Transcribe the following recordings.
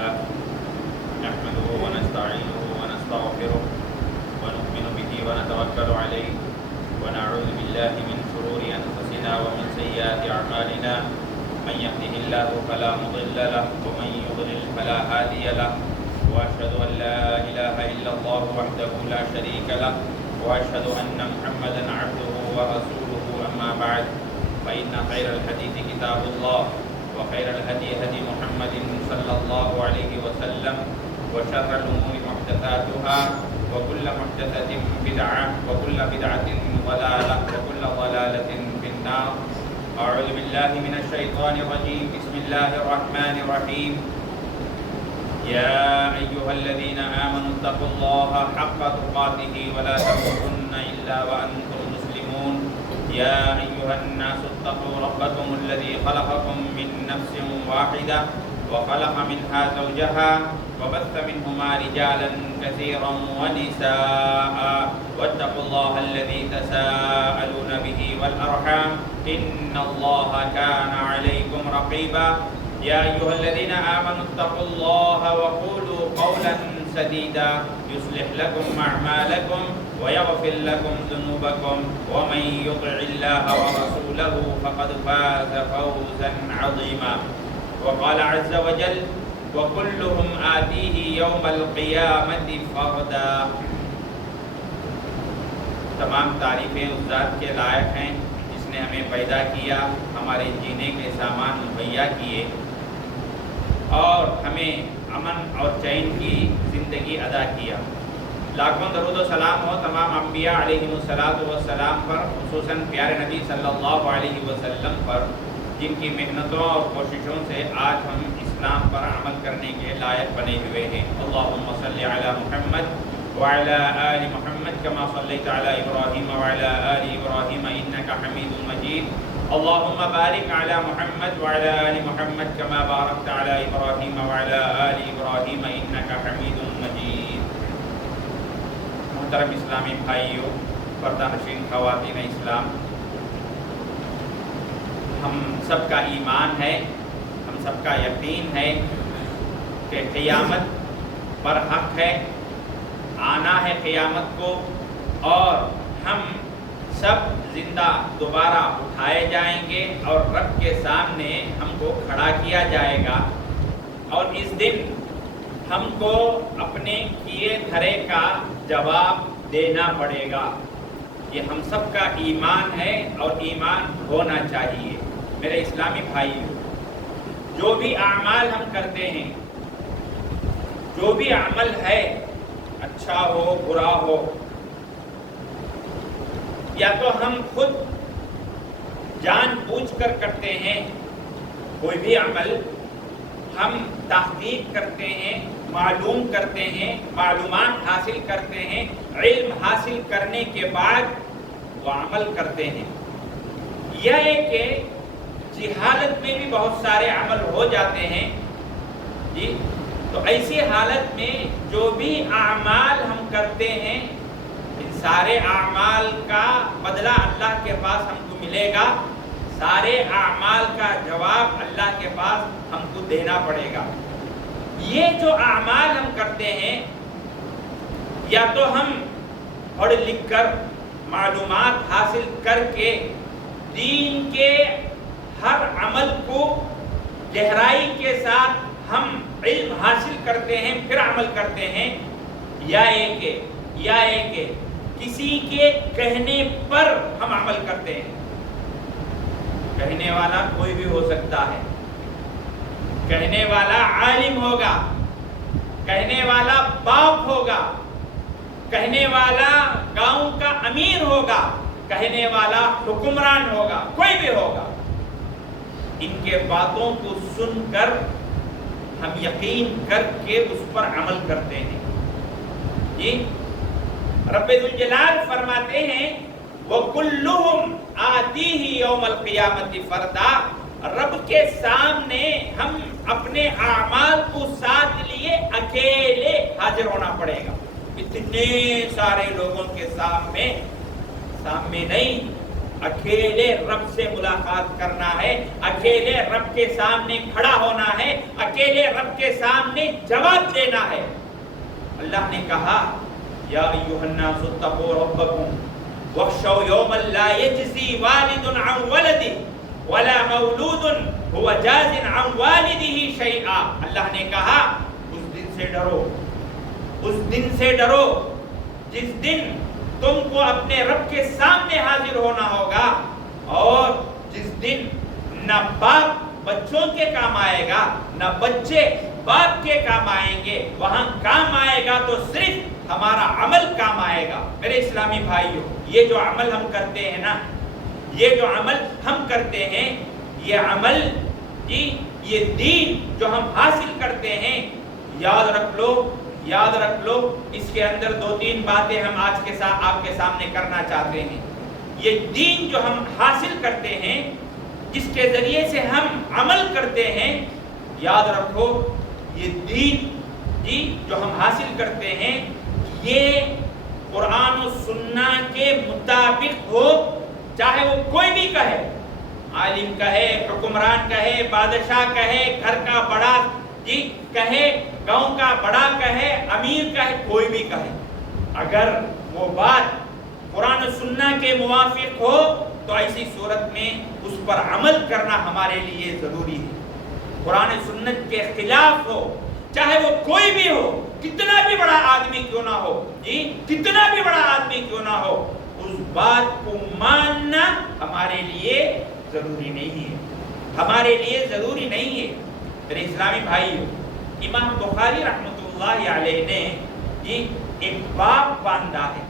لله نحمده ونستعينه ونستغفره ونؤمن به ونتوكل عليه ونعوذ بالله من شرور أنفسنا ومن سيئات أعمالنا من يهده الله فلا مضل له ومن يضلل فلا هادي له وأشهد أن لا إله إلا الله وحده لا شريك له وأشهد أن محمدا عبده ورسوله أما بعد فإن خير الحديث كتاب الله وخير الهدي هدي محمد صلى الله عليه وسلم وشر الأمور محدثاتها وكل محدثة بدعة وكل بدعة ضلالة وكل ضلالة في النار. أعوذ بالله من الشيطان الرجيم. بسم الله الرحمن الرحيم. يا أيها الذين آمنوا اتقوا الله حق تقاته ولا تموتن إلا وأنتم مسلمون. يا أيها الناس اتقوا ربكم الذي خلقكم من نفس واحدة وخلق منها زوجها وبث منهما رجالا كثيرا ونساء واتقوا الله الذي تساءلون به والأرحام إن الله كان عليكم رقيبا. يا أيها الذين آمنوا اتقوا الله وقولوا قولا سديدا يصلح لكم أعمالكم ويغفر لكم ذنوبكم ومن يطع الله ورسوله فقد فاز فوزا عظيما. وقال عز وجل وكلهم آتيه يوم القيامة فردا. تمام تعریفیں اس ذات کے لائق ہیں جس نے ہمیں پیدا کیا، ہمارے جینے کے سامان مہیا کیے اور ہمیں امن اور چین کی زندگی عطا کیا. لاکھوں درود و سلام ہو تمام انبیاء علیہم السلام پر، خصوصاً پیارے نبی صلی اللہ علیہ وسلم پر، جن کی محنتوں اور کوششوں سے آج ہم اسلام پر عمل کرنے کے لائق بنے ہوئے ہیں. اللہم صلی علی محمد وعلی آل محمد کما صلیت علی ابراہیم وعلی آل ابراہیم انک حمید مجید. اللہم بارک علی محمد وعلی آل محمد کما بارکت علی ابراہیم وعلی آل ابراہیم انک حمید مجید. محترم اسلامی بھائیو، پردہ نشین خواتین اسلام، ہم سب کا ایمان ہے، ہم سب کا یقین ہے کہ قیامت پر حق ہے، آنا ہے قیامت کو، اور ہم سب زندہ دوبارہ اٹھائے جائیں گے اور رب کے سامنے ہم کو کھڑا کیا جائے گا، اور اس دن ہم کو اپنے کیے دھرے کا جواب دینا پڑے گا. یہ ہم سب کا ایمان ہے اور ایمان ہونا چاہیے. میرے اسلامی بھائیو، جو بھی اعمال ہم کرتے ہیں، جو بھی عمل ہے، اچھا ہو برا ہو، یا تو ہم خود جان بوجھ کر کرتے ہیں، کوئی بھی عمل ہم تحقیق کرتے ہیں، معلوم کرتے ہیں، معلومات حاصل کرتے ہیں، علم حاصل کرنے کے بعد وہ عمل کرتے ہیں. یہ ہے کہ جہالت میں بھی بہت سارے عمل ہو جاتے ہیں جی. تو ایسی حالت میں جو بھی اعمال ہم کرتے ہیں، ان سارے اعمال کا بدلہ اللہ کے پاس ہم کو ملے گا، سارے اعمال کا جواب اللہ کے پاس ہم کو دینا پڑے گا. یہ جو اعمال ہم کرتے ہیں، یا تو ہم پڑھ لکھ کر معلومات حاصل کر کے دین کے ہر عمل کو گہرائی کے ساتھ ہم علم حاصل کرتے ہیں پھر عمل کرتے ہیں، یا ایک کسی کے کہنے پر ہم عمل کرتے ہیں. کہنے والا کوئی بھی ہو سکتا ہے، کہنے والا عالم ہوگا، کہنے والا باپ ہوگا، کہنے والا گاؤں کا امیر ہوگا، کہنے والا حکمران ہوگا، کوئی بھی ہوگا. ان کے باتوں کو سن کر ہم یقین کر کے اس پر عمل کرتے ہیں جی. رب ذوالجلال فرماتے ہیں وَكُلُّهُمْ آتِيهِ يَوْمَ الْقِيَامَةِ فَرْدًا. رب کے سامنے ہم اپنے اعمال کو ساتھ لیے اکیلے حاضر ہونا پڑے گا. اتنے سارے لوگوں کے سامنے نہیں، اکیلے رب سے ملاقات کرنا ہے، اکیلے رب کے سامنے کھڑا ہونا ہے، اکیلے رب کے سامنے جواب دینا ہے۔ اللہ نے کہا یا ایھا الناس اتقوا ربکم واخشوا یوما لا یجزی والد عن ولدہ ولا مولود هو جاز عن والدہ شیئا۔ اللہ نے کہا اس دن سے ڈرو، اس دن سے ڈرو جس دن تم کو اپنے رب کے سامنے حاضر ہونا ہوگا، اور جس دن نہ باپ بچوں کے کام آئے گا، نہ بچے باپ کے کام آئیں گے۔ وہاں کام آئے گا تو صرف ہمارا عمل کام آئے گا۔ میرے اسلامی بھائیوں، یہ جو عمل ہم کرتے ہیں نا، یہ جو عمل ہم کرتے ہیں، یہ عمل یہ دین جو ہم حاصل کرتے ہیں، یاد رکھ لو، یاد رکھ لو، اس کے اندر دو تین باتیں ہم آج کے ساتھ آپ کے سامنے کرنا چاہتے ہیں۔ یہ دین جو ہم حاصل کرتے ہیں، جس کے ذریعے سے ہم عمل کرتے ہیں، یاد رکھو یہ دین جو ہم حاصل کرتے ہیں، یہ قرآن و سنت کے مطابق ہو، چاہے وہ کوئی بھی کہے، عالم کہے، حکمران کہے، بادشاہ کہے، گھر کا بڑا کہے، گاؤں کا بڑا کہے، امیر کہے، کوئی بھی کہے، اگر وہ بات قرآن و سنت کے موافق ہو تو ایسی صورت میں اس پر عمل کرنا ہمارے لیے ضروری ہے۔ قرآن و سنت کے خلاف ہو، چاہے وہ کوئی بھی ہو، کتنا بھی بڑا آدمی کیوں نہ ہو، کتنا بھی بڑا آدمی کیوں نہ ہو، اس بات کو ماننا ہمارے لیے ضروری نہیں ہے، ہمارے لیے ضروری نہیں ہے۔ میرے اسلامی بھائیو، امام بخاری رحمۃ اللہ علیہ نے ایک باب باندھا ہے،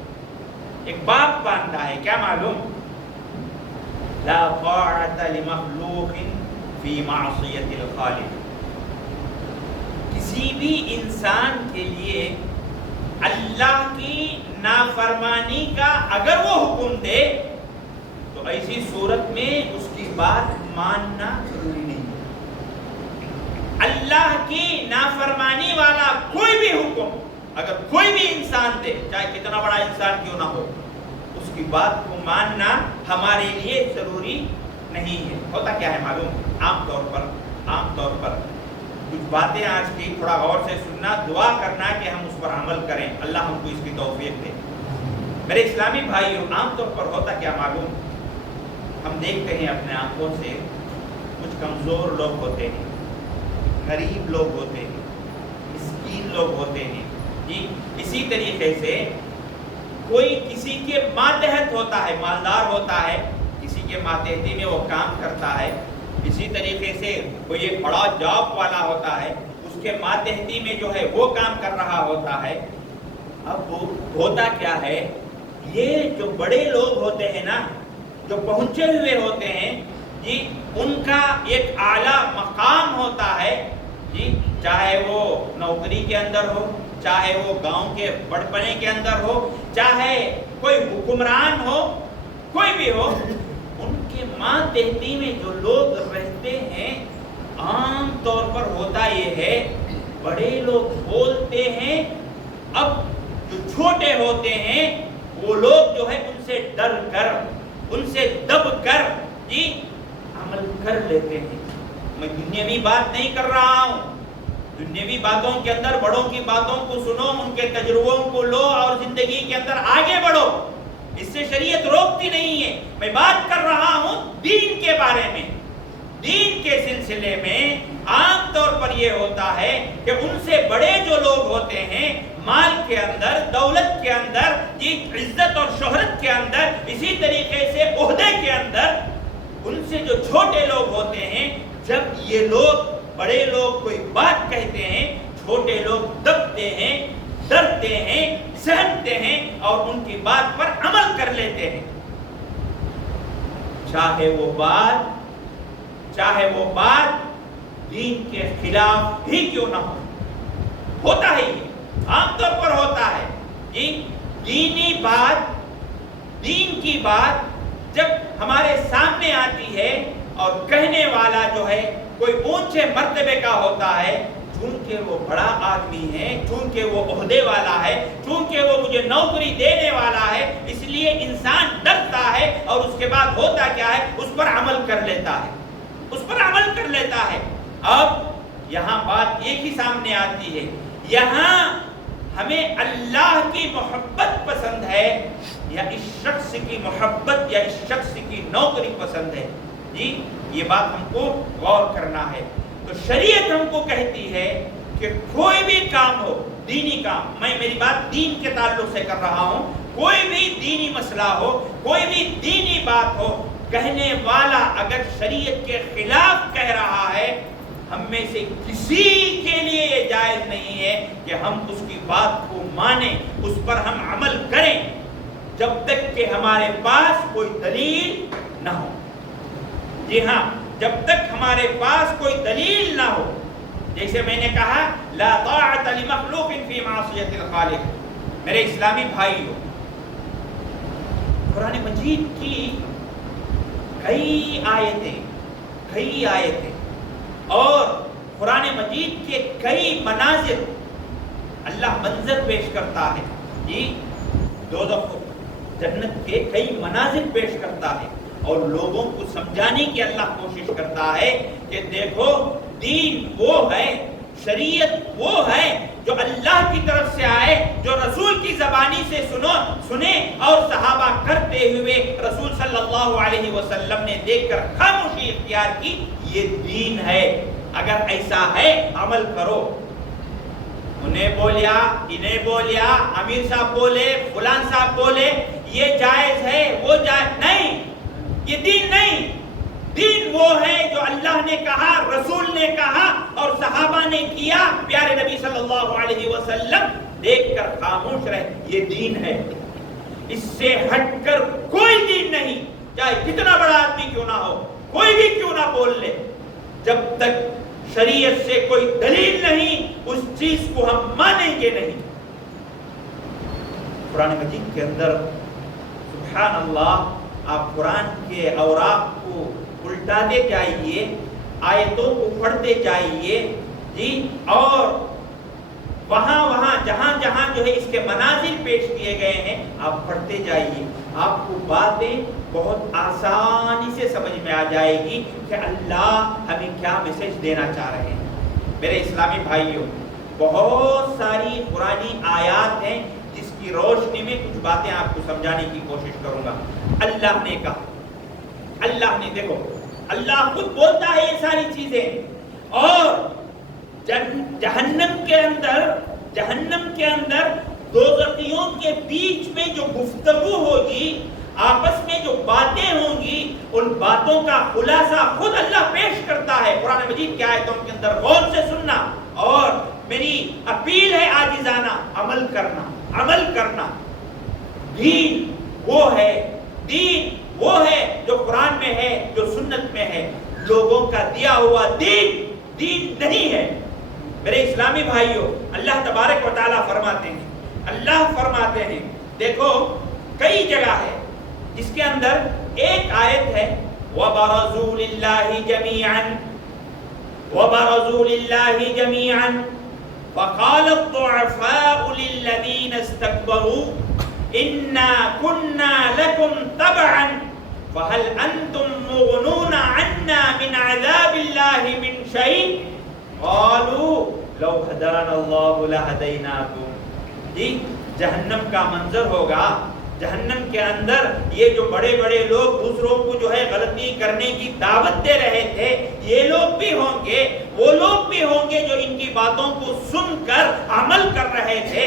ایک باب باندھا ہے، کیا معلوم؟ لا طاعۃ لمخلوق فی معصیۃ الخالق۔ کسی بھی انسان کے لیے اللہ کی نافرمانی کا اگر وہ حکم دے تو ایسی صورت میں اس کی بات ماننا ضروری نہیں ہے۔ اللہ کی نافرمانی والا کوئی بھی حکم اگر کوئی بھی انسان دے، چاہے کتنا بڑا انسان کیوں نہ ہو، اس کی بات کو ماننا ہمارے لیے ضروری نہیں ہے۔ ہوتا کیا ہے معلوم؟ عام طور پر کچھ باتیں آج کی تھوڑا غور سے سننا، دعا کرنا کہ ہم اس پر عمل کریں، اللہ ہم کو اس کی توفیق دے۔ میرے اسلامی بھائیوں، عام طور پر ہوتا کیا معلوم؟ ہم دیکھتے ہیں اپنے آنکھوں سے، کچھ کمزور لوگ ہوتے ہیں، غریب لوگ ہوتے ہیں، مسکین لوگ ہوتے ہیں، اسی طریقے سے کوئی کسی کے ماتحت ہوتا ہے، مالدار ہوتا ہے، کسی کے ماتحتی میں وہ کام کرتا ہے، اسی طریقے سے کوئی ایک بڑا جاب والا ہوتا ہے، اس کے ماتحتی میں جو ہے وہ کام کر رہا ہوتا ہے۔ اب ہوتا کیا ہے، یہ جو بڑے لوگ ہوتے ہیں نا، جو پہنچے ہوئے ہوتے ہیں، ان کا ایک اعلیٰ مقام ہوتا ہے، چاہے وہ نوکری کے اندر ہو، چاہے وہ گاؤں کے بڑپنے کے اندر ہو، چاہے کوئی حکمران ہو، کوئی بھی ہو، ان کے ماتحتی میں جو لوگ رہتے ہیں، عام طور پر ہوتا یہ ہے، بڑے لوگ بولتے ہیں، اب جو چھوٹے ہوتے ہیں وہ لوگ جو ہے ان سے ڈر کر، ان سے دب کر عمل کر لیتے ہیں۔ میں دنیاوی بات نہیں کر رہا ہوں، دنیاوی باتوں کے اندر بڑوں کی باتوں کو سنو، ان کے تجربوں کو لو اور زندگی کے اندر آگے بڑھو، اس سے شریعت روکتی نہیں ہے۔ میں بات کر رہا ہوں دین کے بارے میں۔ دین کے سلسلے میں عام طور پر یہ ہوتا ہے کہ ان سے بڑے جو لوگ ہوتے ہیں، مال کے اندر، دولت کے اندر، عزت اور شہرت کے اندر، اسی طریقے سے عہدے کے اندر، ان سے جو چھوٹے لوگ ہوتے ہیں، جب یہ لوگ بڑے لوگ کوئی بات کہتے ہیں، چھوٹے لوگ دبتے ہیں، ڈرتے ہیں، سہمتے ہیں اور ان کی بات پر عمل کر لیتے ہیں، چاہے وہ بات دین کے خلاف ہی کیوں نہ ہو۔ ہوتا ہے یہ عام طور پر ہوتا ہے، دینی بات، دین کی بات جب ہمارے سامنے آتی ہے اور کہنے والا جو ہے کوئی اونچے مرتبے کا ہوتا ہے، چونکہ وہ بڑا آدمی ہے، چونکہ وہ عہدے والا ہے، چونکہ وہ مجھے نوکری دینے والا ہے، اس لیے انسان ڈرتا ہے اور اس کے بعد ہوتا کیا ہے، اس پر عمل کر لیتا ہے، اس پر عمل کر لیتا ہے۔ اب یہاں بات ایک ہی سامنے آتی ہے، یہاں ہمیں اللہ کی محبت پسند ہے یا اس شخص کی محبت یا اس شخص کی نوکری پسند ہے؟ جی یہ بات ہم کو غور کرنا ہے۔ تو شریعت ہم کو کہتی ہے کہ کوئی بھی کام ہو، دینی کام، میں میری بات دین کے تعلق سے کر رہا ہوں، کوئی بھی دینی مسئلہ ہو، کوئی بھی دینی بات ہو، کہنے والا اگر شریعت کے خلاف کہہ رہا ہے، ہم میں سے کسی کے لیے یہ جائز نہیں ہے کہ ہم اس کی بات کو مانیں، اس پر ہم عمل کریں، جب تک کہ ہمارے پاس کوئی دلیل نہ ہو۔ جی ہاں، جب تک ہمارے پاس کوئی دلیل نہ ہو۔ جیسے میں نے کہا لا طاعت لمخلوق فی معصیت الخالق۔ میرے اسلامی بھائیو، قرآن مجید کی کئی آیتیں اور قرآن مجید کے کئی مناظر، اللہ منظر پیش کرتا ہے، جی دوزخ جنت کے کئی مناظر پیش کرتا ہے اور لوگوں کو سمجھانے کی اللہ کوشش کرتا ہے کہ دیکھو دین وہ ہے، شریعت وہ ہے جو اللہ کی طرف سے آئے، جو رسول کی زبانی سے سنے اور صحابہ کرتے ہوئے رسول صلی اللہ علیہ وسلم نے دیکھ کر خاموشی اختیار کی، یہ دین ہے، اگر ایسا ہے عمل کرو۔ انہیں بولیا، انہیں بولیا، امیر صاحب بولے، فلان صاحب بولے، یہ جائز ہے، وہ جائز نہیں، یہ دین نہیں۔ دین وہ ہے جو اللہ نے کہا، رسول نے کہا اور صحابہ نے کیا، پیارے نبی صلی اللہ علیہ وسلم دیکھ کر خاموش رہے، یہ دین ہے۔ اس سے ہٹ کر کوئی دین نہیں، چاہے کتنا بڑا آدمی کیوں نہ ہو، کوئی بھی کیوں نہ بول لے، جب تک شریعت سے کوئی دلیل نہیں اس چیز کو ہم مانیں گے نہیں۔ قرآن مجید کے اندر سبحان اللہ، آپ قرآن کے اوراق کو الٹاتے جائیے، آیتوں کو پڑھتے جائیے، جی، اور وہاں جہاں جو ہے اس کے مناظر پیش کیے گئے ہیں آپ پڑھتے جائیے، آپ کو باتیں بہت آسانی سے سمجھ میں آ جائے گی کہ اللہ ہمیں کیا میسج دینا چاہ رہے ہیں۔ میرے اسلامی بھائیوں، بہت ساری قرآنی آیات ہیں جس کی روشنی میں کچھ باتیں آپ کو سمجھانے کی کوشش کروں گا۔ اللہ نے کہا، اللہ نے، دیکھو اللہ خود بولتا ہے یہ ساری چیزیں، اور جہنم کے اندر دوزخیوں کے بیچ میں جو گفتگو ہوگی، آپس میں جو باتیں ہوں گی، ان باتوں کا خلاصہ خود اللہ پیش کرتا ہے قرآن مجید کی آیتوں کے اندر۔ غور سے سننا، اور میری اپیل ہے عاجزانہ، عمل کرنا۔ دین وہ ہے جو قرآن میں ہے، جو سنت میں ہے، لوگوں کا دیا ہوا دین نہیں ہے۔ میرے اسلامی بھائیوں، اللہ تبارک و تعالیٰ فرماتے ہیں، دیکھو کئی جگہ ہے جس کے اندر ایک آیت ہے وَبَرَزُوا لِلَّهِ جَمِيعًا فَقَالَ الضُّعَفَاءُ لِلَّذِينَ اسْتَكْبَرُوا إِنَّا كُنَّا لَكُمْ تَبَعًا فَهَلْ أَنْتُمْ مُغْنُونَ عَنَّا مِنْ عَذَابِ اللَّهِ مِنْ شَيْءٍ قَالُوا لَوْ هَدَانَا اللَّهُ لَهَدَيْنَاكُمْ۔ جی جہنم کا منظر ہوگا، جہنم کے اندر یہ جو بڑے بڑے لوگ دوسروں کو جو ہے غلطی کرنے کی دعوت دے رہے تھے، یہ لوگ بھی ہوں گے، وہ لوگ بھی ہوں گے جو ان کی باتوں کو سن کر عمل کر رہے تھے۔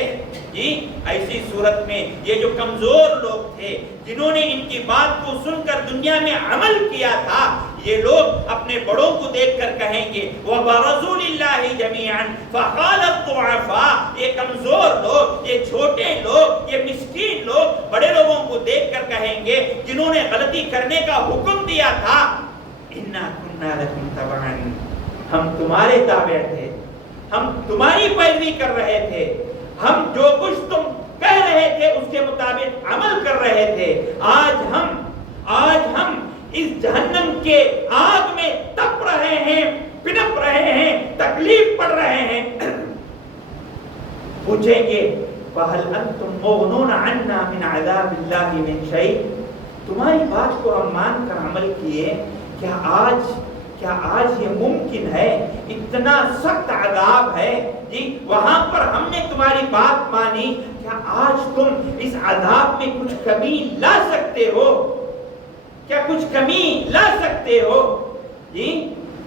جی ایسی صورت میں یہ جو کمزور لوگ تھے، جنہوں نے ان کی بات کو سن کر دنیا میں عمل کیا تھا، یہ لوگ اپنے بڑوں کو دیکھ کر کہیں گے وَبَرَزُوا لِلَّهِ جَمِيعًا فَقَالَ الضُّعَفَاءُ، یہ کمزور لوگ، یہ چھوٹے لوگ، یہ مسکین لوگ بڑے لوگوں کو دیکھ کر کہیں گے جنہوں نے غلطی کرنے کا حکم دیا تھا، اِنَّا كُنَّا لَكُمْ تَبَعًا، ہم تمہارے تابع تھے، ہم تمہاری پیروی کر رہے تھے، ہم جو کچھ تم کہہ رہے تھے اس کے مطابق عمل کر رہے تھے۔ آج ہم اس جہنم کے آگ میں تپ رہے ہیں، پنپ رہے ہیں، تکلیف پڑ رہے ہیں، پوچھیں گے فَهَلْ أَنْتُمْ مُغْنُونَ عَنَّا مِنْ عَذَابِ اللَّهِ مِنْ شَيْءٍ، تمہاری بات کو ہم مان کر عمل کیے، کیا آج یہ ممکن ہے؟ اتنا سخت عذاب ہے جی، وہاں پر ہم نے تمہاری بات مانی، کیا آج تم اس عذاب میں کچھ کمی لا سکتے ہو؟ کیا کچھ کمی لا سکتے ہو جی؟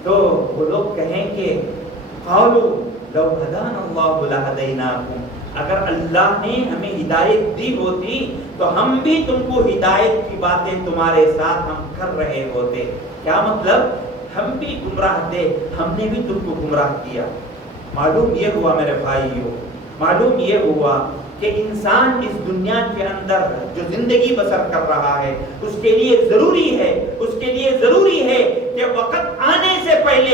تو وہ لوگ کہیں گے قالوا لو هدانا الله لهديناكم، اگر اللہ نے ہمیں ہدایت دی ہوتی تو ہم بھی تم کو ہدایت کی باتیں تمہارے ساتھ ہم کر رہے ہوتے۔ کیا مطلب؟ ہم بھی گمراہ تھے، ہم نے بھی تم کو گمراہ کیا۔ معلوم یہ ہوا میرے بھائیو، معلوم یہ ہوا کہ انسان اس دنیا کے اندر جو زندگی بسر کر رہا ہے، اس کے لیے ضروری ہے کہ وقت آنے سے پہلے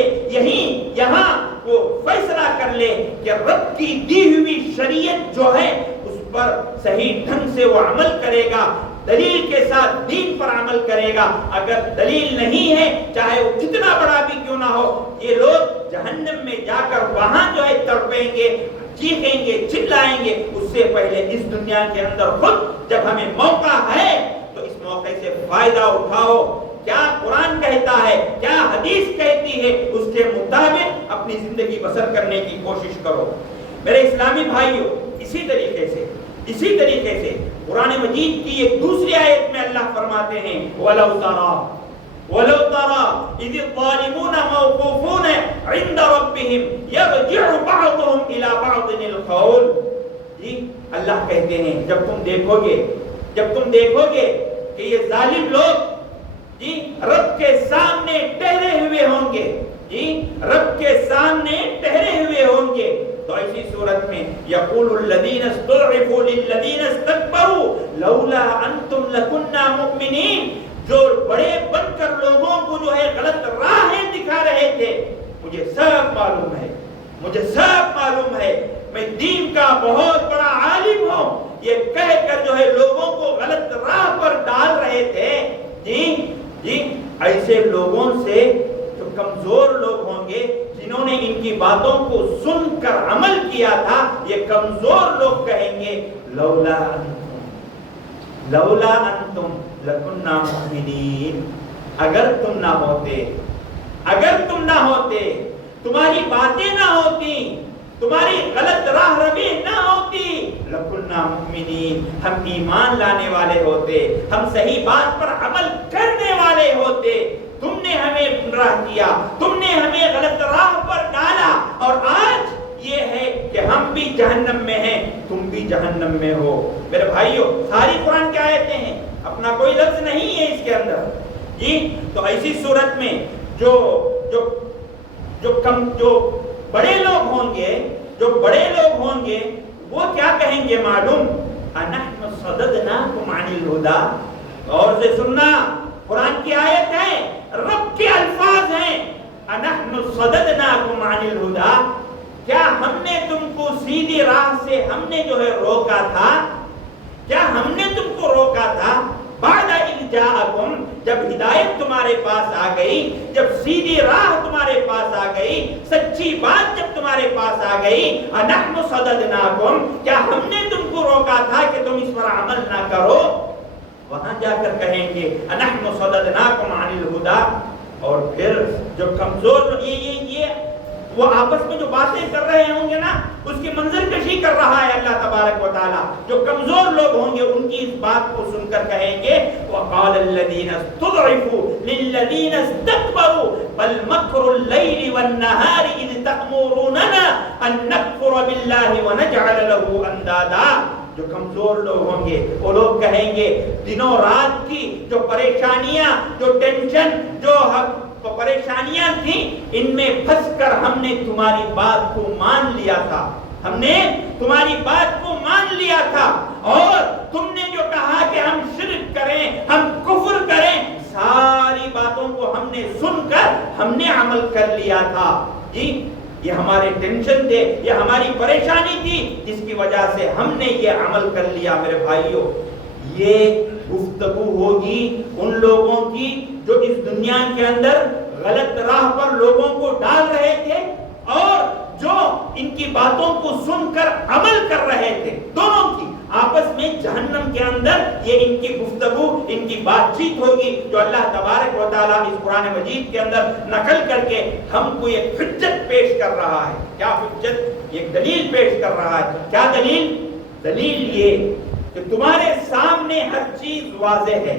یہاں وہ فیصلہ کر لے کہ رب کی دی ہوئی شریعت جو ہے اس پر صحیح ڈھنگ سے وہ عمل کرے گا، دلیل کے ساتھ دین پر عمل کرے گا۔ اگر دلیل نہیں ہے، چاہے وہ کتنا بڑا بھی کیوں نہ ہو، یہ لوگ جہنم میں جا کر وہاں جو ہے تڑپیں گے، چیخیں گے، چلائیں گے۔ اس سے پہلے اس دنیا کے اندر خود جب ہمیں موقع ہے تو اس موقع سے فائدہ اٹھاؤ۔ کیا قرآن کہتا ہے، کیا حدیث کہتی ہے، اس کے مطابق اپنی زندگی بسر کرنے کی کوشش کرو۔ میرے اسلامی بھائیوں، اسی طریقے سے قرآن مجید کی ایک دوسری آیت میں اللہ فرماتے ہیں وَلَوْ تَرَى إِذِ الظَّالِمُونَ مَوْقُوفُونَ عِنْدَ رَبِّهِمْ يَرْجِعُ بَعْضُهُمْ إِلَى بَعْضٍ الْقَوْلَ، جی اللہ کہتے ہیں جب تم دیکھو گے کہ یہ ظالم لوگ جی رب کے سامنے ٹھہرے ہوئے ہوں گے، تو ایسی صورت میں یقول الذین استضعفوا للذین استکبروا لولا انتم لکنا مؤمنین، جو بڑے بن کر لوگوں کو جو ہے غلط راہیں دکھا رہے تھے، مجھے سب معلوم ہے میں دین کا بہت بڑا عالم ہوں، یہ کہہ کر جو ہے لوگوں کو غلط راہ پر ڈال رہے تھے۔ جی ایسے لوگوں سے جو کمزور لوگ ہوں گے، جنہوں نے ان کی باتوں کو سن کر عمل کیا تھا، یہ کمزور لوگ کہیں گے لولا انتم لکننا مؤمنین، اگر تم نہ ہوتے، تمہاری باتیں نہ ہوتی، تمہاری غلط راہ روی نہ ہوتی، لکننا مؤمنین، ہم ایمان لانے والے ہوتے، ہم صحیح بات پر عمل کرنے والے ہوتے۔ تم نے ہمیں گمراہ کیا، تم نے ہمیں غلط راہ پر ڈالا، اور آج یہ ہے کہ ہم بھی جہنم میں ہیں، تم بھی جہنم میں ہو۔ میرے بھائیو، ساری قرآن کی آیتیں ہیں، اپنا کوئی لفظ نہیں ہے اس کے اندر جی۔ تو ایسی صورت میں جو بڑے لوگ ہوں گے وہ کیا کہیں گے معلوم؟ اَنَحْنُ صَدَدْنَاكُمْ عَنِ الْهُدَىٰ، اور سے سننا، قرآن کی آیت ہے، رب کے الفاظ ہیں، اَنَحْنُ صَدَدْنَاكُمْ عَنِ الْهُدَىٰ، کیا ہم نے تم کو سیدھی راہ سے ہم نے جو ہے روکا تھا؟ کیا ہم نے تم کو روکا تھا؟ بعد اذ جاءکم، جب ہدایت تمہارے پاس آ گئی، جب سیدھی راہ تمہارے پاس آ گئی، سچی بات جب تمہارے پاس آ گئی، انحن صددناکم، کیا ہم نے تم کو روکا تھا کہ تم اس پر عمل نہ کرو؟ وہاں جا کر کہیں گے انحن صددناکم عن الہدی، اور پھر جو کمزور یہ وہ آپس میں جو باتیں کر رہے ہوں گے نا، اس کی منظر کشی کر رہا ہے اللہ تبارک و تعالیٰ۔ جو کمزور لوگ ہوں گے ان کی اس بات کو سن کر کہیں گے وَقَالَ الَّذِينَ اسْتُضْعِفُوا لِلَّذِينَ اسْتَكْبَرُوا بَلْ مَكْرُ اللَّيْلِ وَالنَّهَارِ إِذْ تَأْمُرُونَنَا أَن نَّكْفُرَ بِاللَّهِ وَنَجْعَلَ لَهُ أَندَادًا۔ جو کمزور لوگ ہوں گے وہ لوگ کہیں گے دنوں رات کی جو پریشانیاں، جو ٹینشن، جو پریشانیاں تھیں، ان میں پھنس کر ہم نے تمہاری بات کو مان لیا تھا، اور تم نے جو کہا کہ ہم شرک کریں، ہم کفر کریں، ساری باتوں کو ہم نے سن کر ہم نے عمل کر لیا تھا جی۔ یہ ہمارے ٹینشن تھے، یہ ہماری پریشانی تھی، جس کی وجہ سے ہم نے یہ عمل کر لیا۔ میرے بھائیوں، یہ گفتگو ہوگی ان لوگوں کی جو اس دنیا کے اندر غلط راہ پر لوگوں کو ڈال رہے تھے، اور جو ان کی باتوں کو سن کر عمل کر رہے تھے، دونوں کی آپس میں جہنم کے اندر یہ ان کی گفتگو، ان کی بات چیت ہوگی، جو اللہ تبارک و تعالیٰ اس قرآن مجید کے اندر نقل کر کے ہم کو ایک حجت پیش کر رہا ہے۔ کیا حجت؟ ایک دلیل پیش کر رہا ہے۔ کیا دلیل؟ دلیل یہ کہ تمہارے سامنے ہر چیز واضح ہے،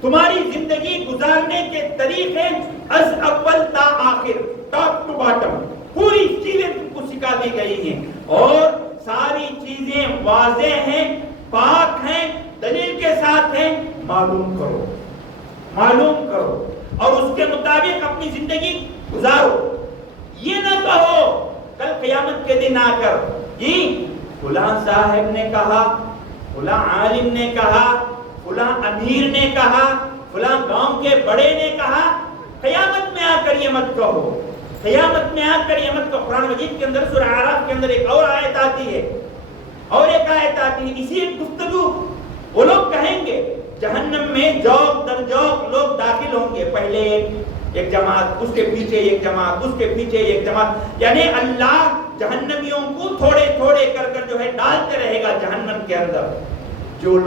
تمہاری زندگی گزارنے کے طریقے از اول تا آخر، ٹاپ ٹو باٹم، پوری چیزیں تم کو سکھا دی گئی ہیں، اور ساری چیزیں واضح ہیں، پاک ہیں، دلیل کے ساتھ ہیں۔ معلوم کرو، معلوم کرو اور اس کے مطابق اپنی زندگی گزارو۔ یہ نہ کہو کل قیامت کے دن آ کر جی فلاں صاحب نے کہا، فلاں عالم نے کہا، فلاں امیر نے کہا، فلاں گاؤں کے بڑے نے کہا۔ قیامت میں آ کر یہ مت کہو، قیامت میں آ کر یہ مت کہو۔ قرآن مجید کے اندر سورہ اعراف کے اندر ایک اور آیت آتی ہے، اور ایک آیت آتی ہے، اسی ایک گفتگو۔ وہ لوگ کہیں گے جہنم میں جوق در جوق لوگ داخل ہوں گے، پہلے ایک جماعت، اس کے پیچھے ایک جماعت، اس کے پیچھے ایک جماعت، یعنی اللہ جہنمیوں کو تھوڑے تھوڑے کر کر جو ہے ڈالتے رہے گا جہنم کے اندر۔ جو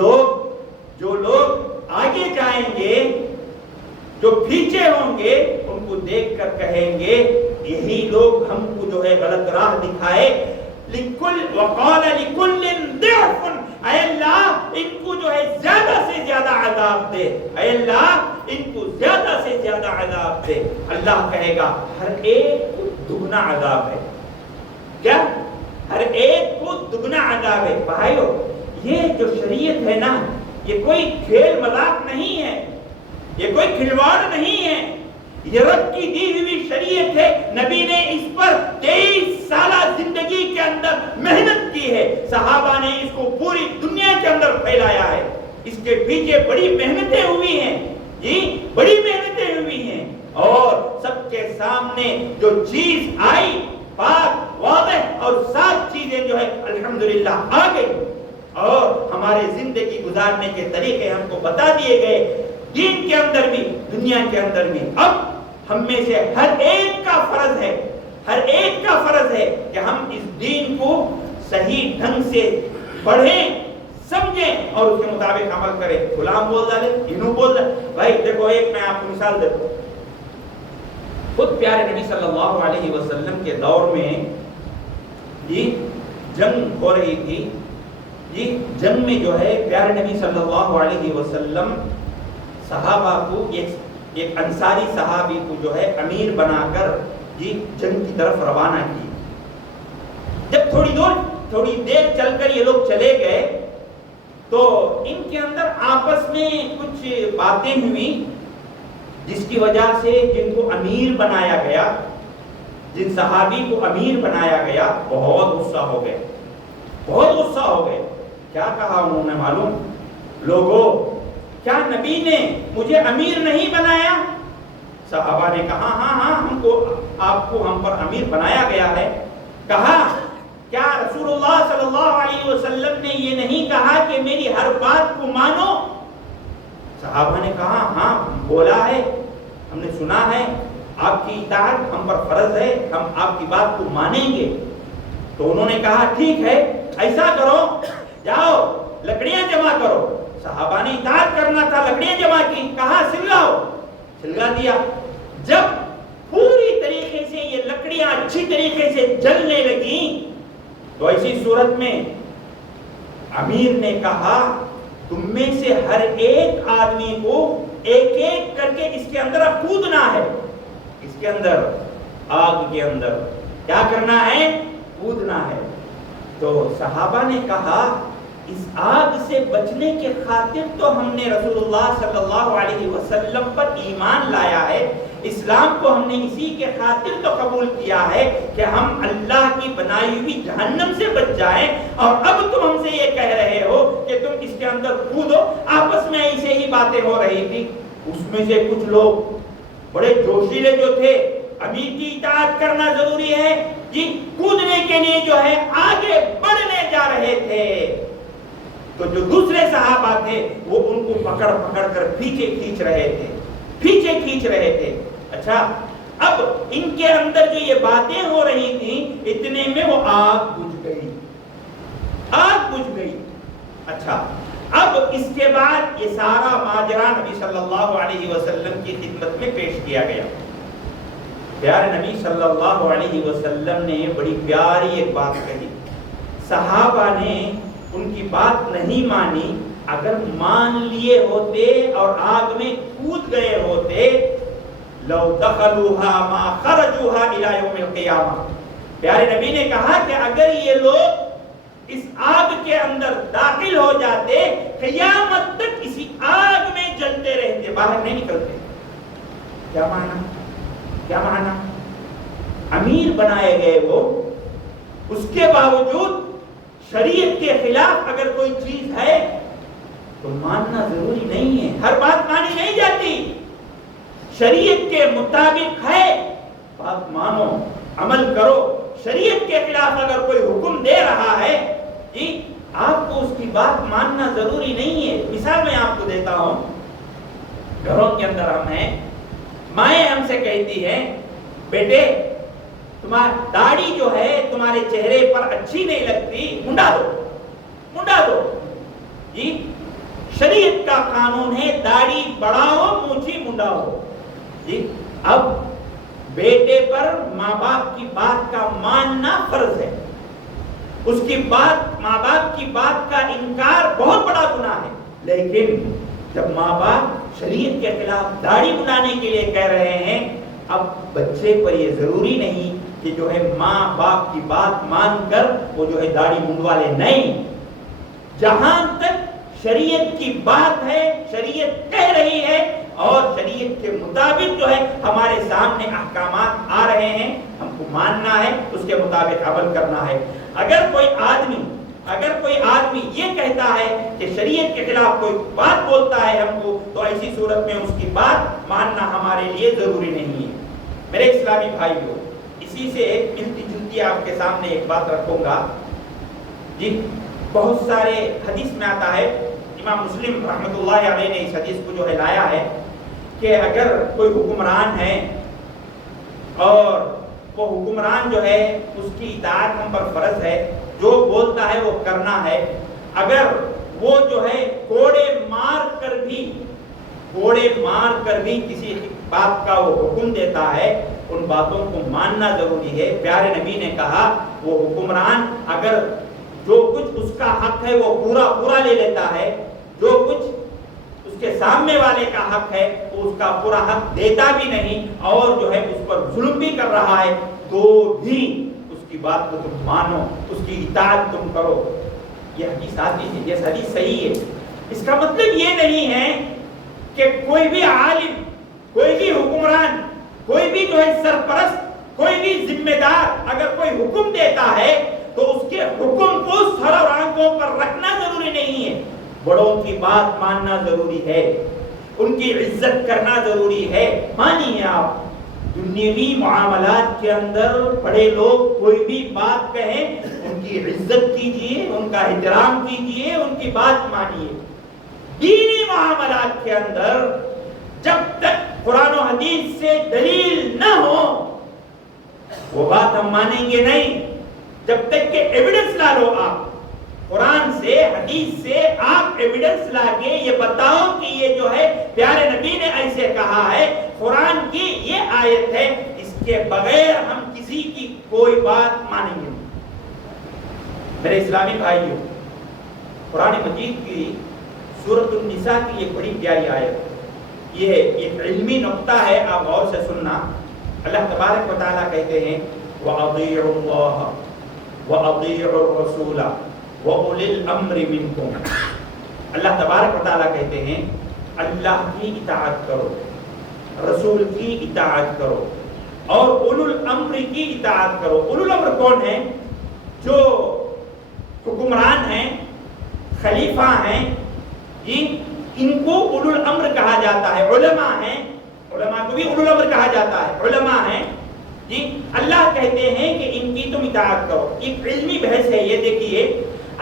لوگ آگے جائیں گے، جو پیچھے ہوں گے، ان کو دیکھ کر کہیں گے یہی لوگ ہم کو جو ہے غلط راہ دکھائے۔ وقال لکل ضعف، اے اللہ ان کو جو ہے زیادہ سے زیادہ عذاب دے، اے اللہ ان کو زیادہ سے زیادہ عذاب دے۔ اللہ کہے گا ہر ایک کو دگنا عذاب ہے۔ کیا؟ ہر ایک کو دگنا عذاب ہے۔ بھائیو، یہ جو شریعت ہے نا، یہ کوئی کھیل مذاق نہیں ہے، یہ کوئی کھلواڑ نہیں ہے، یہ رب کی دی ہوئی شریعت ہے۔ نبی نے اس پر 23 سالہ زندگی کے اندر محنت کی ہے، صحابہ نے اس کو پوری دنیا کے اندر پھیلایا ہے۔ اس کے پیچھے بڑی محنتیں ہوئی ہیں، جی بڑی محنتیں ہوئی ہیں، اور سب کے سامنے جو چیز آئی پاک واضح اور صاف چیزیں جو ہے الحمدللہ آ گئی، اور ہمارے زندگی گزارنے کے طریقے ہم کو بتا دیے گئے، دین کے اندر بھی دنیا کے اندر بھی۔ اب ہم میں سے ہر ایک کا فرض ہے، ہر ایک کا فرض ہے کہ ہم اس دین کو صحیح ڈھنگ سے پڑھیں، سمجھیں اور اس کے مطابق عمل کریں۔ غلام بول ڈالے، انہوں بول ڈالے۔ بھائی دیکھو، ایک میں آپ کو مثال دیتا ہوں۔ خود پیارے نبی صلی اللہ علیہ وسلم کے دور میں جی جنگ ہو رہی تھی، جی جنگ میں جو ہے پیارے نبی صلی اللہ علیہ وسلم صحابہ کو ایک انصاری صحابی کو جو ہے امیر بنا کر جی جنگ کی طرف روانہ کی۔ جب تھوڑی دیر چل کر یہ لوگ چلے گئے تو ان کے اندر آپس میں کچھ باتیں ہوئی، جس کی وجہ سے جن کو امیر بنایا گیا، جن صحابی کو امیر بنایا گیا، بہت غصہ ہو گئے، بہت غصہ ہو گئے۔ کیا کہا انہوں نے معلوم؟ لوگوں، کیا نبی نے مجھے امیر نہیں بنایا؟ صحابہ نے کہا ہاں آپ کو ہم پر امیر بنایا گیا ہے۔ کہا کیا رسول اللہ صلی اللہ علیہ وسلم نے یہ نہیں کہا کہ میری ہر بات کو مانو؟ صحابہ نے کہا ہاں بولا ہے، ہم نے سنا ہے، آپ کی اطاعت ہم پر فرض ہے، ہم آپ کی بات کو مانیں گے۔ تو انہوں نے کہا ٹھیک ہے، ایسا کرو، جاؤ لکڑیاں جمع کرو۔ صحابہ نے اطاعت کرنا تھا، لکڑیاں جمع کی، کہا سلگاؤ، سلگا دیا۔ جب پوری طریقے سے یہ لکڑیاں اچھی طریقے سے جلنے لگیں تو ایسی صورت میں امیر نے کہا تم میں سے ہر ایک آدمی کو ایک ایک کر کے اس کے اندر کودنا ہے، اس کے اندر آگ کے اندر کیا کرنا ہے؟ کودنا ہے۔ تو صحابہ نے کہا اس آگ سے بچنے کے خاطر تو ہم نے رسول اللہ صلی اللہ علیہ وسلم پر ایمان لایا ہے، اسلام کو ہم نے اسی کے خاطر تو قبول کیا ہے کہ ہم اللہ کی بنائی ہوئی جہنم سے بچ جائیں، اور اب تم ہم سے یہ کہہ رہے ہو کہ تم اس کے اندر کودو۔ آپس میں ایسے ہی باتیں ہو رہی تھی۔ اس میں سے کچھ لوگ بڑے جوشیلے جو تھے، امیر کی اطاعت کرنا ضروری ہے جی، کودنے کے لیے جو ہے آگے بڑھنے جا رہے تھے، تو جو دوسرے صحابہ تھے وہ ان کو پکڑ کر پیچھے کھینچ رہے تھے، پیچھے کھینچ رہے تھے۔ اچھا، اب ان کے اندر جو یہ باتیں ہو رہی تھیں اتنے میں وہ آگ بجھ گئی، آگ بجھ گئی۔ اچھا، اب اس کے بعد یہ سارا ماجرا نبی صلی اللہ علیہ وسلم کی خدمت میں پیش کیا گیا۔ پیارے نبی صلی اللہ علیہ وسلم نے بڑی پیاری ایک بات کہی، صحابہ نے ان کی بات نہیں مانی، اگر مان لیے ہوتے اور آگ میں کود گئے ہوتے لو دخلوها ما خرجوها الى يوم القیامہ۔ پیارے نبی نے کہا کہ اگر یہ لوگ اس آگ کے اندر داخل ہو جاتے قیامت تک اسی آگ میں جلتے رہتے، باہر نہیں نکلتے۔ کیا معنی؟ کیا معنی؟ امیر بنائے گئے وہ، اس کے باوجود شریعت کے خلاف اگر کوئی چیز ہے تو ماننا ضروری نہیں ہے، ہر بات مانی نہیں جاتی، شریعت کے مطابق ہے بات مانو، عمل کرو۔ شریعت کے خلاف اگر کوئی حکم دے رہا ہے جی آپ کو اس کی بات ماننا ضروری نہیں ہے۔ مثال میں آپ کو دیتا ہوں، گھروں کے اندر ہم ہیں، مائیں ہم سے کہتی ہیں بیٹے تمہاری داڑھی جو ہے تمہارے چہرے پر اچھی نہیں لگتی، منڈا دو، منڈا دو۔ جی شریعت کا قانون ہے داڑھی بڑھاؤ مونچھی منڈاؤ۔ جی اب بیٹے پر ماں باپ کی بات کا ماننا فرض ہے، اس کی بات، ماں باپ کی بات کا انکار بہت بڑا گناہ ہے، لیکن جب ماں باپ شریعت کے خلاف داڑھی منڈانے کے لیے کہہ رہے ہیں، اب بچے پر یہ ضروری نہیں کہ جو ہے ماں باپ کی بات مان کر وہ جو ہے داڑھی منڈوا لے، نہیں، جہاں تک شریعت کی بات ہے، شریعت کہہ رہی ہے اور شریعت کے مطابق جو ہے ہمارے سامنے احکامات آ رہے ہیں، ہم کو ماننا ہے، اس کے مطابق عمل کرنا ہے۔ اگر کوئی آدمی یہ کہتا ہے کہ شریعت کے خلاف کوئی بات بولتا ہے ہم کو، تو ایسی صورت میں اس کی بات ماننا ہمارے لیے ضروری نہیں ہے۔ میرے اسلامی بھائیوں، اسی سے ایک ملتی جلتی آپ کے سامنے ایک بات رکھوں گا۔ جی بہت سارے حدیث میں آتا ہے، امام مسلم رحمۃ اللہ علیہ نے اس حدیث کو جو ہے لایا ہے کہ اگر کوئی حکمران ہے اور وہ حکمران جو ہے اس کی اطاعت ہم پر فرض ہے، جو بولتا ہے وہ کرنا ہے، اگر وہ جو ہے کوڑے مار کر بھی کسی بات کا وہ حکم دیتا ہے، ان باتوں کو ماننا ضروری ہے۔ پیارے نبی نے کہا وہ حکمران اگر جو کچھ اس کا حق ہے وہ پورا لے لیتا ہے، جو کچھ اس کے سامنے والے کا حق ہے وہ اس کا پورا حق دیتا بھی نہیں اور جو ہے اس پر ظلم بھی کر رہا ہے، تو بھی اس کی بات کو تم مانو، اس کی اطاعت تم کرو۔ یہ حدیث آتی ہے، یہ حدیث صحیح ہے۔ اس کا مطلب یہ نہیں ہے کہ کوئی بھی عالم، کوئی بھی حکمران، کوئی بھی جو ہے سرپرست، کوئی بھی ذمہ دار اگر کوئی حکم دیتا ہے تو اس کے حکم کو سر اور آنکھوں پر رکھنا ضروری نہیں ہے، بڑوں کی بات ماننا ضروری ہے، ان کی عزت کرنا ضروری ہے۔ مانیے آپ دنیاوی معاملات کے اندر بڑے لوگ کوئی بھی بات کہیں ان کی عزت کیجئے، ان کا احترام کیجئے، ان کی بات مانیے۔ دینی معاملات کے اندر جب تک قرآن و حدیث سے دلیل نہ ہو وہ بات ہم مانیں گے نہیں، جب تک کہ ایویڈنس لا لو آپ قرآن سے، حدیث سے، آپ ایویڈنس لا کے یہ بتاؤ کہ یہ جو ہے پیارے نبی نے ایسے کہا ہے، قرآن کی یہ آیت ہے، اس کے بغیر ہم کسی کی کوئی بات مانیں گے نہیں۔ میرے اسلامی بھائیوں، قرآن مجید کی سورۃ النساء کی ایک بڑی پیاری آیت، یہ ایک علمی نقطہ ہے، آپ غور سے سننا۔ اللہ تبارک و تعالیٰ کہتے ہیں وَأَطِيعُوا اللَّهَ وَأَطِيعُوا الرَّسُولَ وَأُولِي الْأَمْرِ مِنْكُمْ۔ اللہ تبارک و تعالیٰ کہتے ہیں اللہ کی اطاعت کرو، رسول کی اطاعت کرو اور اولو الامر کی اطاعت کرو۔ اولو الامر کون ہیں؟ جو حکمران ہیں، خلیفہ ہیں، جی ان کو اولو الامر کہا جاتا ہے۔ علماء ہیں، علماء کو بھی اولو الامر کہا جاتا ہے، علماء ہیں جی۔ اللہ کہتے ہیں کہ ان کی تم اطاعت کرو۔ ایک علمی بحث ہے یہ، دیکھیے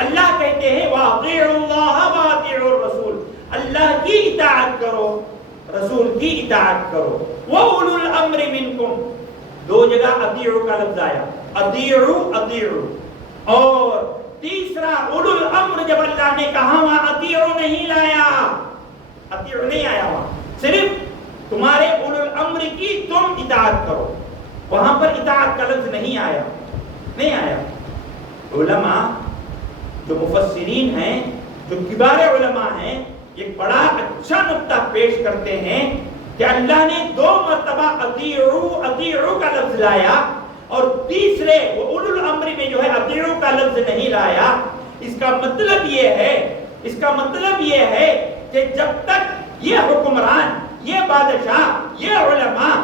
اللہ کہتے ہیں وَأَطِيعُوا اللَّهَ وَأَطِيعُوا الرَّسُولَ، اللہ کی اطاعت کرو، رسول کی اطاعت کرو. وَأُولُو الْأَمْرِ مِنْكُمْ, دو جگہ اطیعوا کا لفظ آیا, اطیعوا. اور تیسرا اولو الامر جب اللہ نے کہا وہاں اطیعوا نہیں لایا, اطیعوا نہیں آیا, وہاں صرف تمہارے اولو الامر کی تم اطاعت کرو, وہاں پر اطاعت کا لفظ نہیں آیا. علماء جو مفسرین ہیں, جو کبار علماء ہیں, ایک بڑا اچھا نقطہ پیش کرتے ہیں کہ اللہ نے 2 مرتبہ اطیعوا کا لفظ لایا اور تیسرے وہ اولو الامر میں جو ہے اطیعوا کا لفظ نہیں لایا. اس کا مطلب یہ ہے کہ جب تک یہ حکمران, یہ بادشاہ, یہ علماء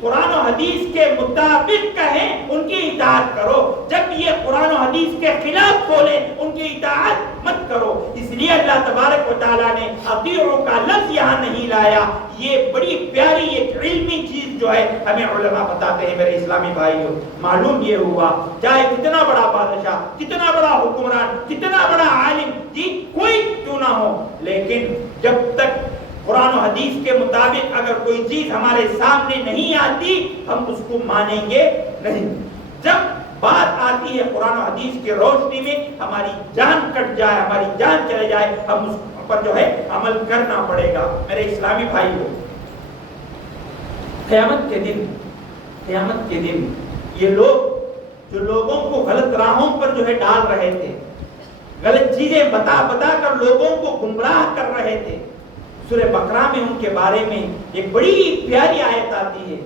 قرآن و حدیث کے مطابق کہیں ان کی اطاعت کرو, جب یہ قرآن و حدیث کے خلاف بولے ان کی اطاعت مت کرو. اس لیے اللہ تبارک و تعالیٰ نے اطیعوا کا لفظ یہاں نہیں لایا. یہ بڑی پیاری ایک علمی چیز جو ہے ہمیں علماء بتاتے ہیں. میرے اسلامی بھائیوں, معلوم یہ ہوا چاہے کتنا بڑا بادشاہ, کتنا بڑا حکمران, کتنا بڑا عالم کوئی کیوں نہ ہو, لیکن جب تک قرآن و حدیث کے مطابق اگر کوئی چیز ہمارے سامنے نہیں آتی ہم اس کو مانیں گے نہیں. جب بات آتی ہے قرآن و حدیث کی روشنی میں, ہماری جان کٹ جائے, ہماری جان چلے جائے, ہم اس پر جو ہے عمل کرنا پڑے گا. میرے اسلامی بھائیوں, قیامت کے دن یہ لوگ جو لوگوں کو غلط راہوں پر جو ہے ڈال رہے تھے, غلط چیزیں بتا کر لوگوں کو گمراہ کر رہے تھے, سورہ بقرہ میں ان کے بارے میں ایک بڑی پیاری آیت آتی ہے.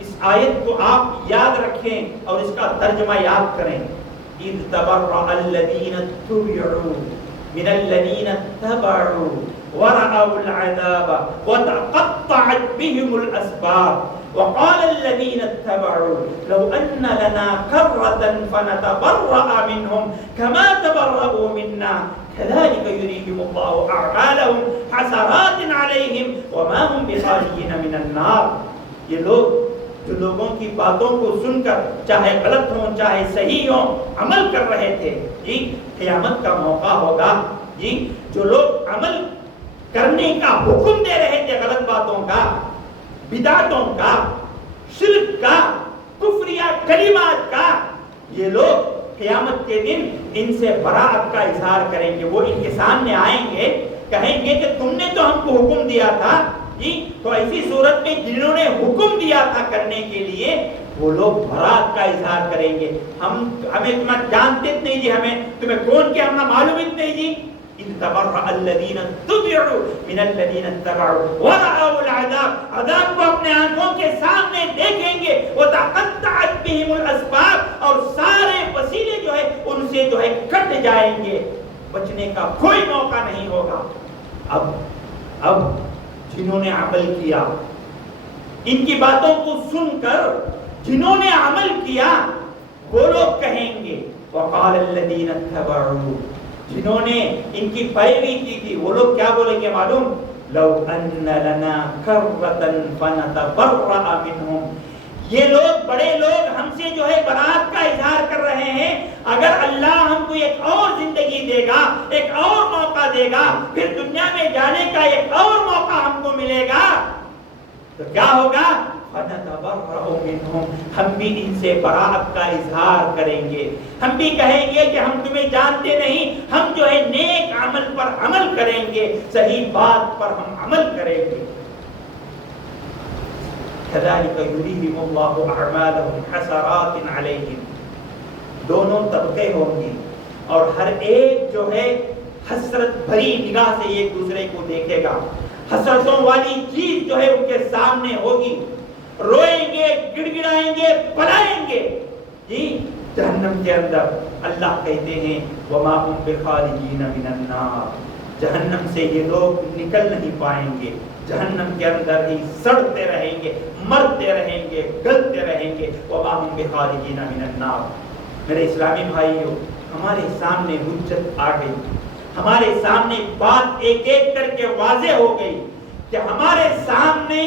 اس آیت کو آپ یاد رکھیں اور اس کا ترجمہ یاد کریں. اِذْ تَبَرَّأَ الَّذِينَ اتُّبِعُوا مِنَ الَّذِينَ اتَّبَعُوا وَرَأَوُا الْعَذَابَ وَتَقَطَّعَتْ بِهِمُ الْأَسْبَابُ وقال الذين اتبعوا لو أن لنا كرة فنتبرأ منهم كما تبرأوا منا كذلك يريهم الله أعمالهم حسرات عليهم وما هم بخارجين من النار. یہ لوگ جو لوگوں کی باتوں کو سن کر چاہے غلط ہوں چاہے صحیح ہوں عمل کر رہے تھے, قیامت کا موقع ہوگا. جو لوگ عمل کرنے کا حکم دے رہے تھے غلط باتوں کا, بدعتوں کا, شرک کا, کفریہ کلمات کا, یہ لوگ قیامت کے دن ان سے براءت کا اظہار کریں گے. وہ ان کے سامنے آئیں گے, کہیں گے کہ تم نے تو ہم کو حکم دیا تھا, تو ایسی صورت میں جنہوں نے حکم دیا تھا کرنے کے لیے وہ لوگ براءت کا اظہار کریں گے. ہمیں تمہیں جانتے نہیں جی, ہمیں تمہیں کون کیا ہمیں معلوم نہیں جی. اِذْ تَبَرَّأَ الَّذِينَ اتُّبِعُوا مِنَ الَّذِينَ اتَّبَعُوا وَرَأَوُا الْعَذَابَ, عذاب کو اپنے آنکھوں کے سامنے دیکھیں گے. وَتَقَطَّعَتْ بِهِمُ الْأَسْبَابُ, اور سارے وسیلے جو ہے ان سے جو ہے کٹ جائیں گے, بچنے کا کوئی موقع نہیں ہوگا. اب جنہوں نے عمل کیا, ان کی باتوں کو سن کر جنہوں نے عمل کیا وہ لوگ کہیں گے وَقَالَ الَّذِينَ اتَّبَعُوا, جنہوں نے ان کی پیروی کی تھی وہ لوگ کیا بولیں گے معلوم؟ لَوْ أَنَّ لَنَا كَرَّةً فَنَتَبَرَّأَ مِنْهُمْ. یہ لوگ بڑے لوگ ہم سے جو ہے برات کا اظہار کر رہے ہیں, اگر اللہ ہم کو ایک اور زندگی دے گا, ایک اور موقع دے گا, پھر دنیا میں جانے کا ایک اور موقع ہم کو ملے گا, تو کیا ہوگا؟ فَنَتَبَرَّأُ مِنْهُمْ, ہم بھی ان سے برات کا اظہار کریں گے. ہم بھی کہیں گے کہ ہم تمہیں جانتے نہیں, ہم جو ہے نیک عمل پر عمل کریں گے, صحیح بات پر ہم عمل کریں گے. كذلك يريهم الله أعمالهم حسرات عليهم. دونوں طبقے ہوں گے اور ہر ایک جو ہے حسرت بھری نگاہ سے ایک دوسرے کو دیکھے گا. حسرتوں والی چیز جو ہے ان کے سامنے ہوگی, روئیں گے, گڑ گڑائیں گے, پلائیں گے جہنم کے اندر. اللہ کہتے ہیں وما هم بخارجین من النار, جہنم سے یہ لوگ نکل نہیں پائیں گے, جہنم کے اندر ہی سڑتے رہیں گے, مرتے رہیں گے, گلتے رہیں گے. وما هم بخارجین من النار. میرے اسلامی بھائیوں, ہمارے سامنے حجت آ گئی, ہمارے سامنے بات ایک ایک کر کے واضح ہو گئی کہ ہمارے سامنے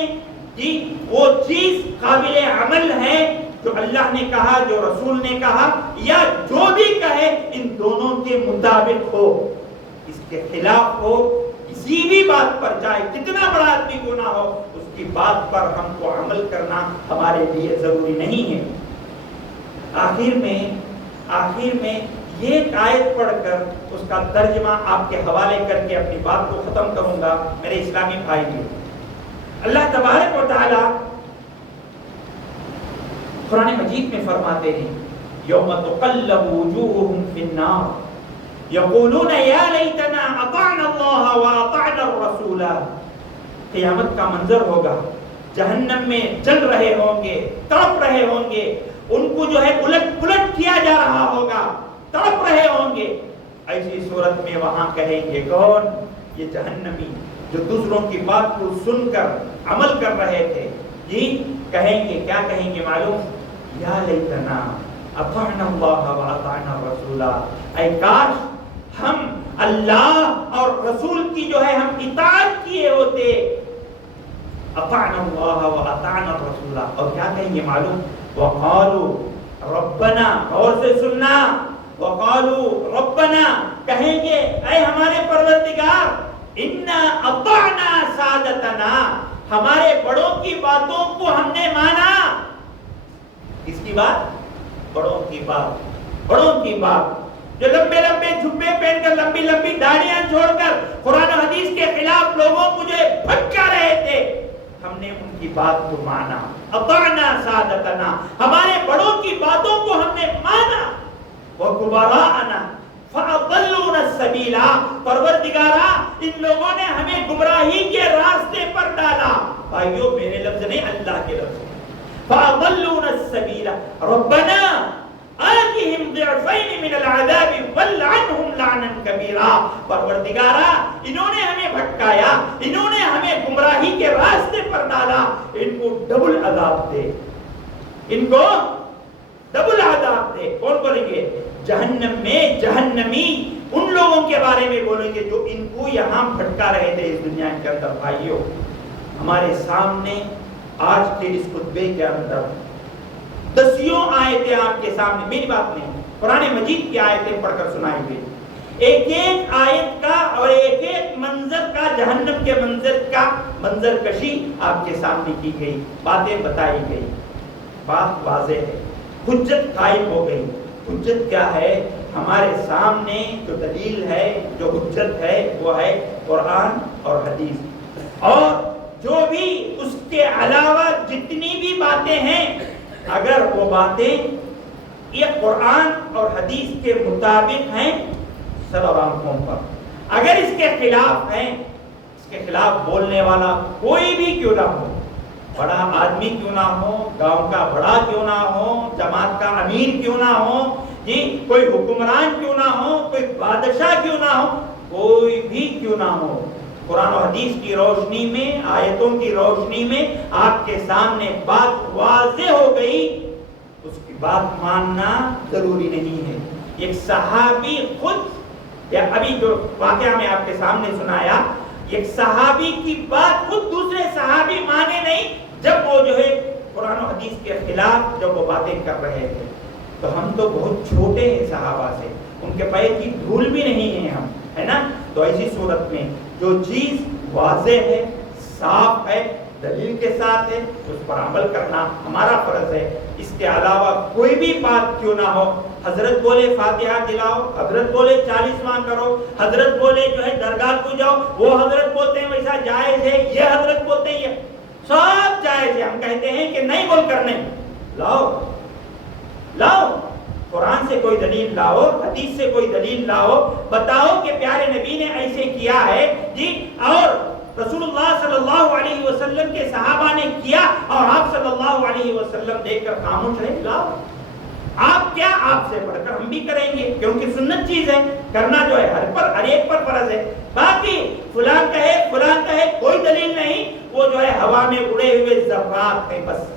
وہ چیز قابل عمل ہے جو اللہ نے کہا, جو رسول نے کہا, یا جو بھی کہے ان دونوں کے مطابق ہو, اس کے خلاف ہو کسی بھی بات پر، چاہے کتنا بڑا آدمی کیوں نہ ہو، اس کی بات پر ہم کو عمل کرنا ہمارے لیے ضروری نہیں ہے۔ آخر میں یہ ایک آیت پڑھ کر اس کا ترجمہ آپ کے حوالے کر کے اپنی بات کو ختم کروں گا۔ میرے اسلامی بھائی، اللہ تبارک و تعالی قرآن مجید میں فرماتے ہیں یوم تقلب وجوہہم فی النار یقولون یا لیتنا اطعنا اللہ واطعنا الرسول۔ قیامت کا منظر ہوگا، جہنم میں جل رہے ہوں گے، تڑپ رہے ہوں گے، ان کو جو ہے الٹ پلٹ کیا جا رہا ہوگا، تڑپ رہے ہوں گے۔ ایسی صورت میں وہاں کہیں گے کون؟ یہ جہنمی جو دوسروں کی بات کو سن کر عمل کر رہے تھے، جی کہیں گے، کیا کہیں گے معلوم؟ یا لیتنا اطعنا اللہ واطعنا الرسول، اے کاش ہم اللہ اور رسول کی جو ہے ہم اطاعت کیے ہوتے۔ اطعنا اللہ واطعنا الرسول، اور کیا کہیں گے معلوم؟ وقالوا ربنا، اور سے سننا، وقالوا ربنا، کہیں گے اے ہمارے پروردگار، انا اطعنا سادتنا، ہمارے بڑوں کی باتوں کو ہم نے مانا۔ کس کی بات؟ بڑوں کی بات، بڑوں کی بات، جو لمبے لمبے جھبے پہن کر، لمبی لمبی داڑیاں چھوڑ کر قرآن و حدیث کے خلاف لوگوں کو جو بھٹکا رہے تھے، ہم نے ان کی بات کو مانا۔ اطعنا سادتنا، ہمارے بڑوں کی باتوں کو ہم نے مانا۔ وکبراءنا فاضلونا السبیل، پروردگارا ان لوگوں نے ہمیں گمراہی کے راستے پر ڈالا۔ بھائیو میرے لفظ نہیں، اللہ کے لفظ ہیں۔ فاضلونا السبیل ربنا آتِهِمْ ضِعْفَيْنِ مِنَ الْعَذَابِ وَلْعَنْهُمْ لَعْنًا كَبِيرًا، پروردگارا انہوں نے ہمیں بھٹکایا، انہوں نے ہمیں گمراہی کے راستے پر ڈالا، ان کو ڈبل عذاب دے، ان کو ڈبل عذاب دے۔ کون بولیں گے؟ جہنم میں جہنمی ان لوگوں کے بارے میں بولیں گے جو ان کو یہاں بھٹکا رہے تھے اس دنیا کے اندر۔ بھائیو ہمارے سامنے آج کے اس خطبے کے اندر دسیوں آیتیں آپ کے سامنے، میری بات نہیں، قرآن مجید کی آیتیں پڑھ کر سنائی گئی۔ ایک ایک آیت کا اور ایک ایک منظر کا، جہنم کے منظر کا منظر کشی آپ کے سامنے کی گئی، باتیں بتائی گئی۔ بات واضح ہے، حجت قائم ہو گئی۔ حجت کیا ہے؟ ہمارے سامنے جو دلیل ہے، جو حجت ہے، وہ ہے قرآن اور حدیث، اور جو بھی اس کے علاوہ جتنی بھی باتیں ہیں، اگر وہ باتیں یہ قرآن اور حدیث کے مطابق ہیں سر اور آنکھوں پر، اگر اس کے خلاف ہیں، اس کے خلاف بولنے والا کوئی بھی کیوں نہ ہو، بڑا آدمی کیوں نہ ہو، گاؤں کا بڑا کیوں نہ ہو، جماعت کا امیر کیوں نہ ہو، جی کوئی حکمران کیوں نہ ہو، کوئی بادشاہ کیوں نہ ہو، کوئی بھی کیوں نہ ہو، قرآن و حدیث کی روشنی میں، آیتوں کی روشنی میں آپ کے سامنے بات واضح ہو گئی، اس کی بات ماننا ضروری نہیں ہے۔ ایک صحابی خود، یا ابھی جو واقعہ میں آپ کے سامنے سنایا، ایک صحابی کی بات خود دوسرے صحابی مانے نہیں، جب وہ جو ہے قرآن و حدیث کے خلاف جب وہ باتیں کر رہے تھے۔ تو ہم تو بہت چھوٹے ہیں صحابہ سے، ان کے پیر کی دھول بھی نہیں ہیں ہم، ہے نا؟ تو ایسی صورت میں جو چیز واضح ہے، صاف ہے، دلیل کے ساتھ ہے، اس پر عمل کرنا ہمارا فرض ہے۔ اس کے علاوہ کوئی بھی بات کیوں نہ ہو، حضرت بولے فاتحہ دلاؤ، حضرت بولے 40واں کرو، حضرت بولے جو ہے درگاہ کو جاؤ، وہ حضرت بولتے ہیں ویسا جائز ہے، یہ حضرت بولتے ہیں یہ سب جائز ہے، ہم کہتے ہیں کہ نہیں بول کر نہیں، لاؤ قرآن سے کوئی دلیل لاؤ، حدیث سے کوئی دلیل لاؤ، بتاؤ کہ پیارے نبی نے ایسے کیا ہے جی، اور رسول اللہ صلی اللہ علیہ وسلم کے صحابہ نے کیا اور آپ صلی اللہ علیہ وسلم دیکھ کر خاموش رہے۔ لاؤ، آپ کیا، آپ سے بڑھ کر ہم بھی کریں گے، کیونکہ سنت چیز ہے، کرنا جو ہے ہر ایک پر فرض ہے۔ باقی فلاں کہے کوئی دلیل نہیں، وہ جو ہے ہوا میں اڑے ہوئے ذرات ہیں، بس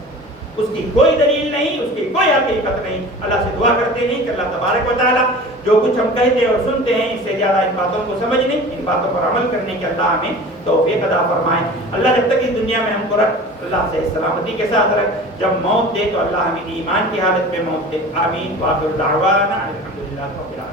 اس کی کوئی دلیل نہیں، اس کی کوئی حقیقت نہیں۔ اللہ سے دعا کرتے ہیں کہ اللہ تبارک و تعالی جو کچھ ہم کہتے اور سنتے ہیں، اس سے زیادہ ان باتوں کو سمجھنے، ان باتوں پر عمل کرنے کے اللہ ہمیں توفیق عطا فرمائے۔ اللہ جب تک اس دنیا میں ہم کو رکھ، اللہ سے سلامتی کے ساتھ رکھ، جب موت دے تو اللہ ہمیں ایمان کی حالت میں موت دے۔ آمین۔ وآخر دعوانا الحمدللہ رب العالمین۔